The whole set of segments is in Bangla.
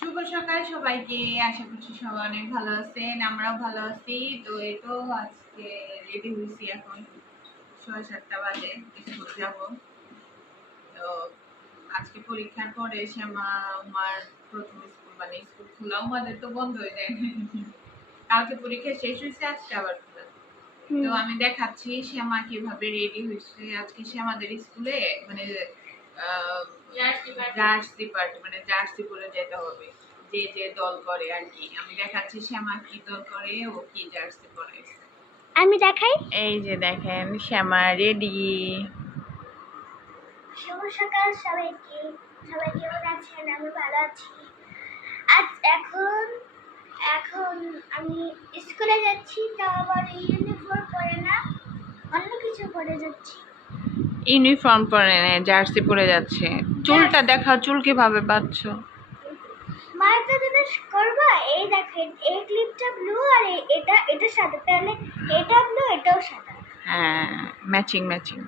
শুভ সকাল সবাইকে। আশা করছি সবাই অনেক ভালো আছেন, আমরাও ভালো আছি। তো এই তো আজকে রেডি হয়েছি, এখন 6:30 বাজে, স্কুল যাব। তো আজকে পরীক্ষার পরে শ্যামা আমার প্রথম স্কুল, মানে স্কুল খোলা, আমাদের তো বন্ধ হয়ে যায়। কালকে পরীক্ষা শেষ হয়েছে, আজকে আবার খোলা। তো আমি দেখাচ্ছি শ্যামা কিভাবে রেডি হয়েছে। আজকে শ্যামাদের স্কুলে মানে জার্সি পার্টি, মানে জার্সি পরে যেতে হবে, যে যে দল করে আর কি। আমি দেখাচ্ছি শ্যামা কি দল করে, ও কি জার্সি পরে। আমি দেখাই। এই যে দেখেন শ্যামা রেডি। শুভ সকাল সবাইকে। সবাই কেমন আছেন? আমি ভালো আছি। আজ এখন এখন আমি স্কুলে যাচ্ছি, তো আবার ইউনিফর্ম পরে না, অন্য কিছু পরে যাচ্ছি। ইউনিফর্ম পরে না, জার্সি পরে যাচ্ছে। চুলটা দেখাও, চুল কিভাবে বাঁধছো? মা একটা জিনিস করবা, এই দেখেন, এই ক্লিপটা ব্লু আর এটা সাদা, তাহলে এটা ব্লু এটাও সাদা। হ্যাঁ, ম্যাচিং ম্যাচিং।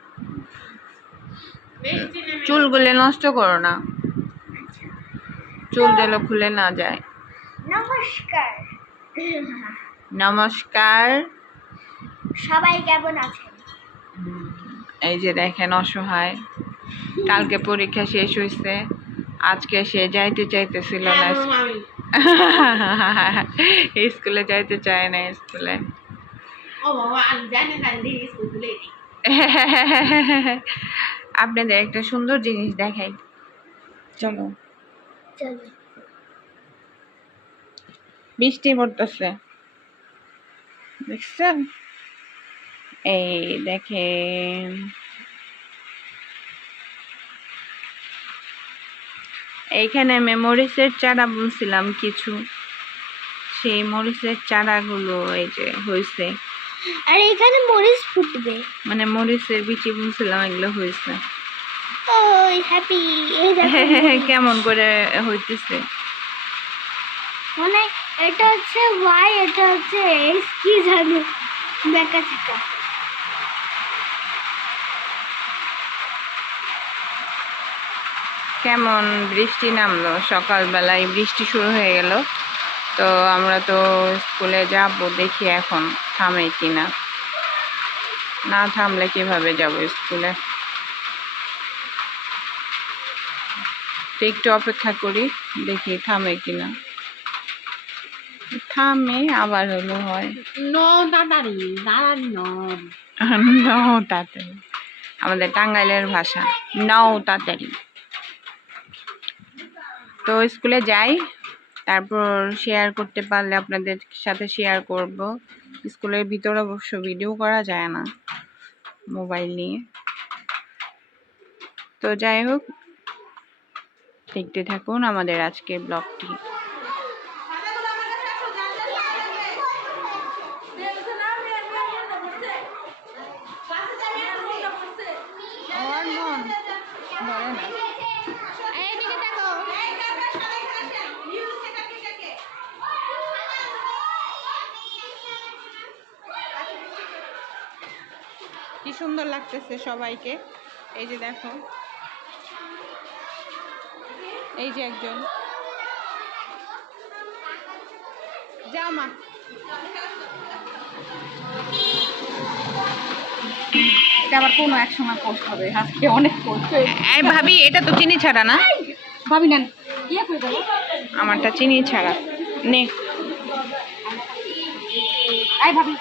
চুলগুলো নষ্ট করো না, চুল যেন খুলে না যায়। নমস্কার। নমস্কার। সবাই কেমন আছেন? এই যে দেখেন অসহায়, কালকে পরীক্ষা শেষ হয়েছে, আজকে সে যাইতে চাইতেছিল না, স্কুলে যাইতে চায় না। স্কুলে আপনাদের একটা সুন্দর জিনিস দেখাই, চলো। বৃষ্টি পড়তেছে, দেখছেন? এই দেখেন, এইখানে আমি মরিচের চারা বুনছিলাম কিছু, সেই মরিচের চারাগুলো এই যে হয়েছে। আর এখানে মরিচ ফুটবে, মানে মরিচের বিচি বুনছিলাম, এগুলো হয়েছে। ওই হ্যাপি। এই দেখো কেমন করে হইতেছে, মানে এটা হচ্ছে ওয়াই, এটা হচ্ছে এক্স, কি জানি দেখা থাকা। কেমন বৃষ্টি নামলো, সকালবেলায় বৃষ্টি শুরু হয়ে গেল। তো আমরা তো স্কুলে যাব, দেখি এখন থামে কিনা, না থামলে কিভাবে যাব স্কুলে। একটু অপেক্ষা করি, দেখি থামে কিনা। থামে আবার হলো হয় নো তাড়াতাড়ি, তাড়াতাড়ি নো। নও তাড়াতাড়ি, আমাদের টাঙ্গাইলের ভাষা, নও তাড়াতাড়ি। তো স্কুলে যাই, তারপর শেয়ার করতে পারলে আপনাদের সাথে শেয়ার করব। স্কুলের ভিতরে অবশ্য ভিডিও করা যায় না মোবাইল নিয়ে। তো যাই হোক, দেখতে থাকুন আমাদের আজকের ব্লগটি। কি সুন্দর লাগতেছে সবাইকে, এই যে দেখো, এই যে একজন, জামা এটা আবার কোনো এক সময় পোস্ট হবে, আজকে অনেক পোস্ট হয়েছে। এই ভাবি, এটা তো চিনি ছাড়া না? ভাবি নেন, ইয়ে করে দেবো। আমারটা চিনি ছাড়া নে। আই ভাবি,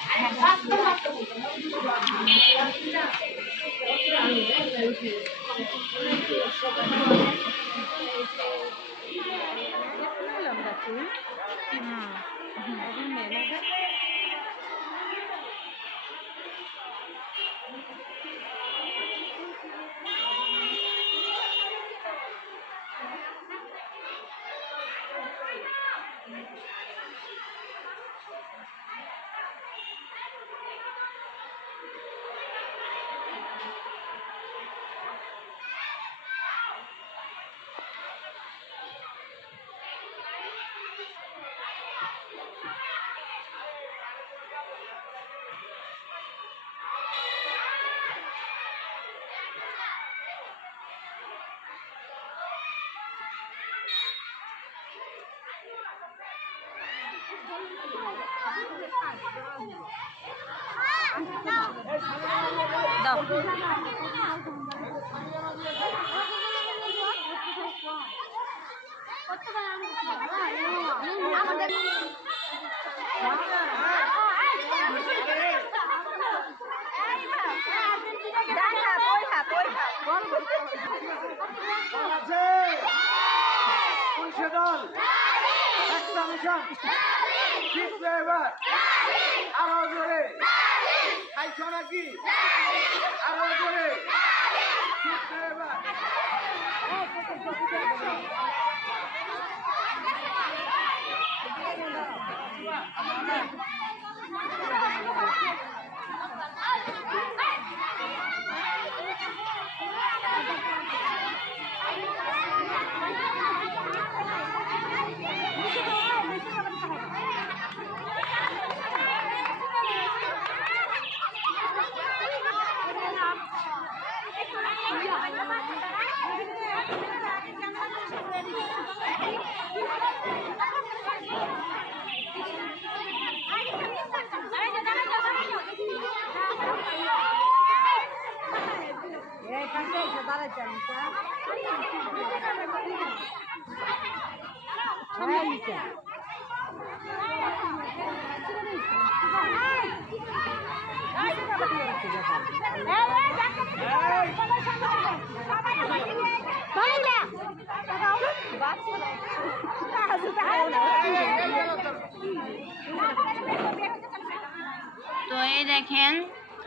তো এই দেখেন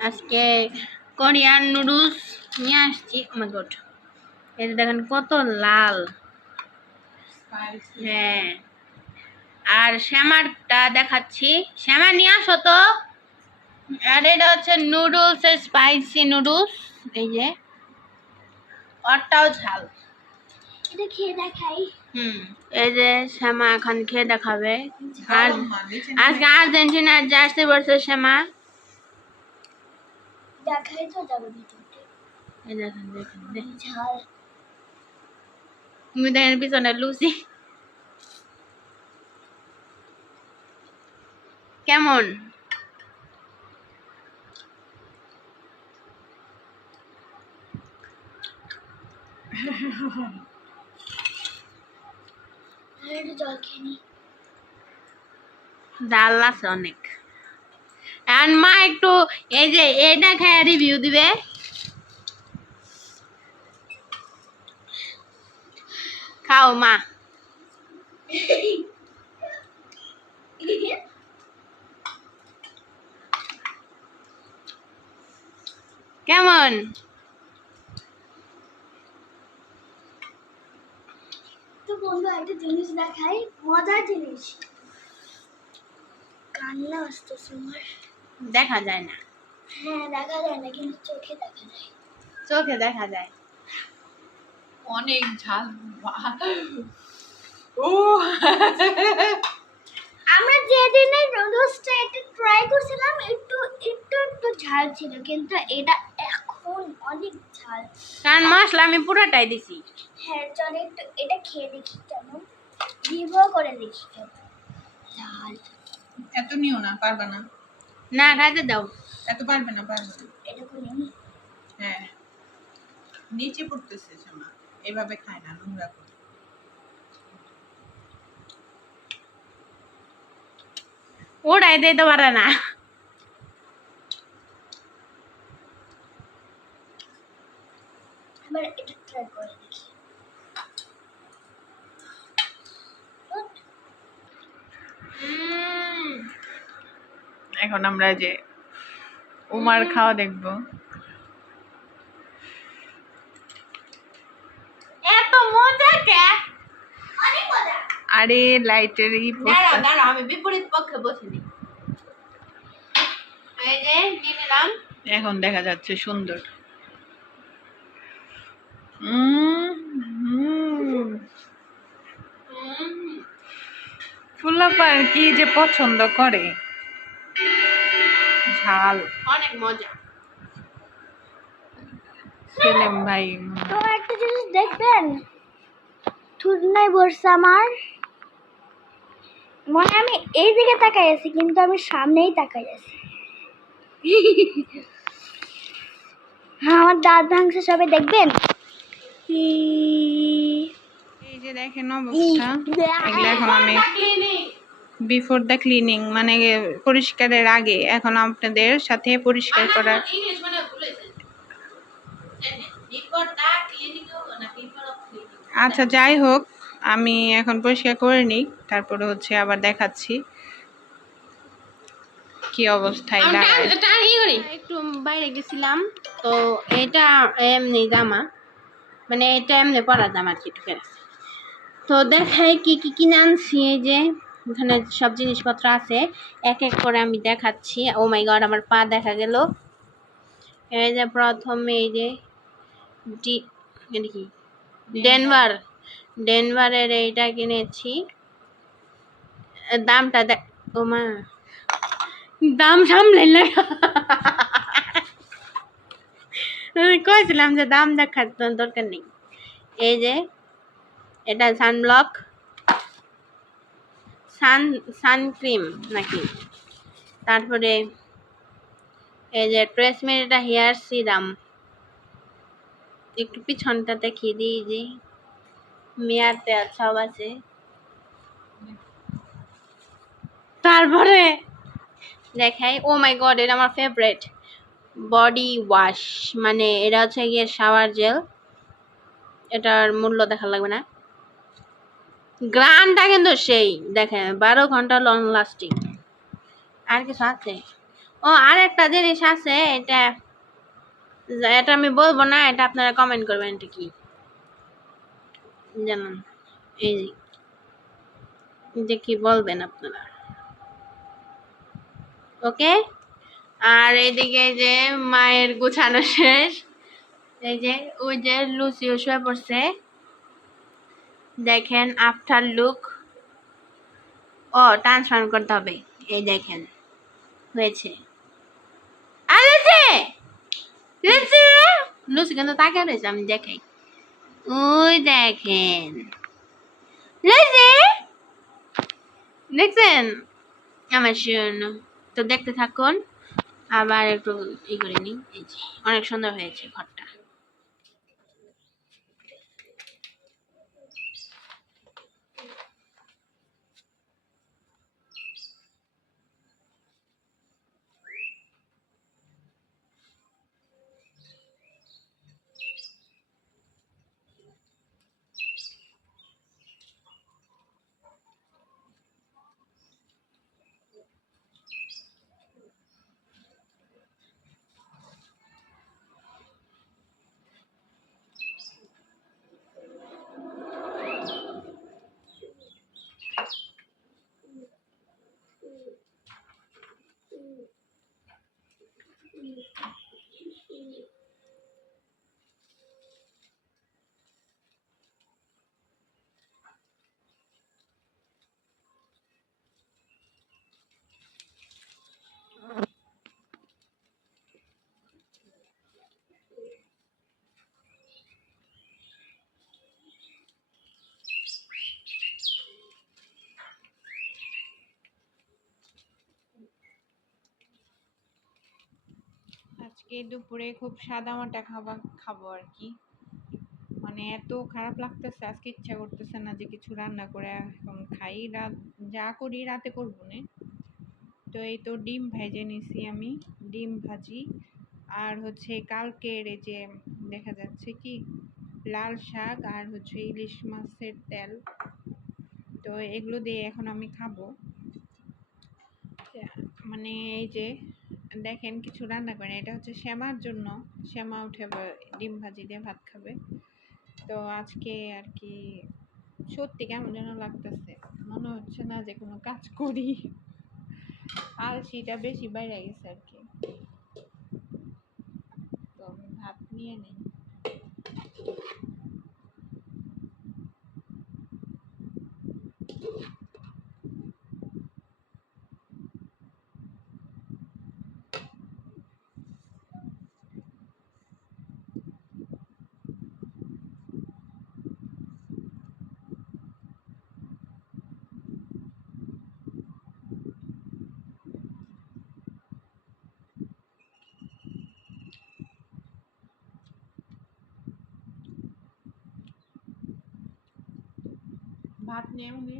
আজকে কোরিয়ান নুডলস নিয়ে আসছি। ও মাই গড, এই যে দেখেন কত লাল। হ্যাঁ, আর শ্যামারটা দেখাচ্ছি। শ্যামা নিয়ে আসো তো। আর এটা হচ্ছে নুডলস, স্পাইসি নুডলস। এই যে ওরটাও ঝাল। এটা খেয়ে দেখাই। এই যে শ্যামা এখন খেয়ে দেখাবে। আর আজকে আর্জেন্টিনার জার্সি পরছে শ্যামা। দেখাই তো যাবে ভিডিওতে। এই দেখেন দেখেন দেখেন। ঝাল। তুমি দেখেন পিছনে লুচি কেমন? একটু জল খেয়ে নি। ডাল আছে অনেক। আর মা একটু এই যে এটা খেয়ে রিভিউ দিবে। খাও মা। কেমন? তো বন্ধু একটা জিনিস দেখাই, মজার জিনিস। কান্না আসতেছে আমার। দেখা যায় না। হ্যাঁ দেখা যায় না, কিন্তু চোখে দেখা যায়। চোখে দেখা যায়। অনেক ঝাল। ও আমরা যেদিন এই নুডলসটা এটা ট্রাই করছিলাম একটু একটু একটু ঝাল ছিল, কিন্তু এটা এখন অনেক ঝাল। কারণ মশলা আমি পুরোটাই দিছি। হ্যাঁ চল একটু এটা খেয়ে দেখি কেমন, রিভিউ করে দেখি কেমন। ঝাল এত নিও না, পারবে না। না খাইতে দাও। এত পারবে না, পারবে না। এটা করে নি। হ্যাঁ, নিচে পড়তেছে সোনা, এভাবে খায় না, নোংরা করে। ওটাই দিতে পারে না। এবার এটা ট্রাই করে দেখি। এখন আমরা যে উমার খাওয়া দেখবো। এত মজা কে? অনেক মজা। আরে লাইটের দাঁড়াও দাঁড়াও, আমি বিপরীত পক্ষে বসিনি। এই যে নিয়ে নিলাম। এখন দেখা যাচ্ছে সুন্দর। ফুলাপার কি যে পছন্দ করে ঝাল। অনেক মজা। সেলিম ভাই তো একটা জিনিস দেখবেন, থুতনায় ভরছে আমার। মনে হয় আমি এই দিকে তাকাই আছি, কিন্তু আমি সামনেই তাকাই আছি। হ্যাঁ, আমার দাঁত ভাঙছে, সবাই দেখবেন। এই যে দেখেন অবস্থা, এগুলো এখন আমি বিফোর দ্য ক্লিনিং মানে পরিষ্কারের আগে এখন আপনাদের সাথে পরিষ্কার করার। আচ্ছা যাই হোক, আমি এখন পরিষ্কার করে নিই, তারপরে হচ্ছে আবার দেখাচ্ছি কি অবস্থায় দাঁড়ায়। একটু বাইরে গেছিলাম, তো এটা এমনি জামা, মানে এটা এমনি পরা জামা আর কি, ঢুকে আছে। তো দেখাই কি কি কিনে আনছি। এই যে এখানে সব জিনিসপত্র আছে, এক এক করে আমি দেখাচ্ছি। ও মাই গড, আমার পা দেখা গেল। এই যে প্রথমে এই যে এটা কি ডেনভারের এইটা কিনেছি। দামটা দেখ, ও মা, দাম সামলাই না। আমি কইছিলাম যে দাম দেখার দরকার নেই। এই যে এটা সানব্লক, সানক্রিম নাকি, তারপরে এই যে ট্রেসমের এটা হেয়ার সিরাম, একটু পিছনটা দেখিয়ে দিই, যে মেয়ার তেল সব আছে। তারপরে দেখাই, ও মাই গড, এটা আমার ফেভারিট বডি ওয়াশ, মানে এটা হচ্ছে গিয়ে শাওয়ার জেল। এটার মূল্য দেখা লাগবে না, গ্রানটা কিন্তু সেই, দেখেন 12 ঘন্টা লং লাস্টিং। আর কিছু আছে? ও, আর একটা জিনিস আছে, এটা এটা আমি বলবো না, এটা আপনারা কমেন্ট করবেন এটা কি জানেন। এই যে কি বলবেন আপনারা, ওকে। আর এইদিকে যে মায়ের গুছানো শেষ। এই যে ওই যে লুচিও শুয়ে পড়ছে, দেখেন আফটার লুক। ও, ট্রান্সফার করতে হবে, এই দেখেন হয়েছে। আর লুচি লুচি কিন্তু তাকে রয়েছে, আমি দেখাই। ওই দেখেন লুচি, দেখছেন আমার জন্য। তো দেখতে থাকুন, আবার একটু ই করে নিই। এই যে অনেক সুন্দর হয়েছে ঘরটা। আজকে দুপুরে খুব সাদামাটা খাবার খাবো আর কি, মানে এত খারাপ লাগতেছে আজকে, ইচ্ছা করতেছে না যে কিছু রান্না করে এখন খাই। রাত যা করি রাতে করবো না। তো এই তো ডিম ভেজে নিছি আমি, ডিম ভাজি। আর হচ্ছে কালকের এই যে দেখা যাচ্ছে কি লাল শাক, আর হচ্ছে ইলিশ মাছের তেল। তো এগুলো দিয়ে এখন আমি খাবো। মানে এই যে দেখেন কিছু রান্না করেন, এটা হচ্ছে শ্যামার জন্য, শ্যামা উঠে ডিম ভাজি দিয়ে ভাত খাবে। তো আজকে আর কি সত্যি কেমন যেন লাগতেছে, মনে হচ্ছে না যে কোনো কাজ করি, আলসিটা বেশি বাইরে গেছে আর কি। তো আমি ভাত নিয়ে নিই। ভাত নিয়ে উনি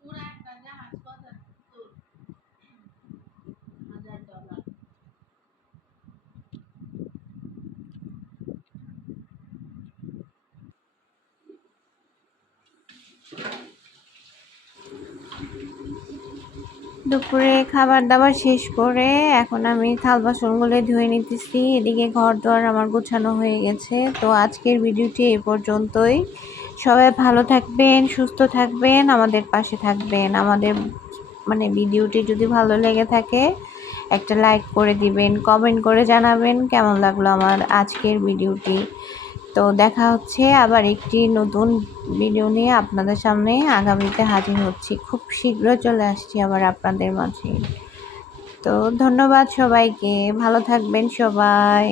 পুরা একটা জাহাজ $1,000 দুপুরে খাবার দাবার শেষ করে এখন আমি থাল বাসনগুলো ধুয়ে নিতেছি। এদিকে ঘর দোয়ার আমার গোছানো হয়ে গেছে। তো আজকের ভিডিওটি এই পর্যন্তই। সবাই ভালো থাকবেন, সুস্থ থাকবেন, আমাদের পাশে থাকবেন। আমাদের ভিডিওটি যদি ভালো লেগে থাকে একটা লাইক করে দিবেন, কমেন্ট করে জানাবেন কেমন লাগলো আমার আজকের ভিডিওটি। তো দেখা হচ্ছে আবার একটি নতুন ভিডিও নিয়ে আপনাদের সামনে আগামীতে হাজির হচ্ছি। খুব শীঘ্রই চলে আসছি আবার আপনাদের মাঝে। তো ধন্যবাদ সবাইকে, ভালো থাকবেন সবাই।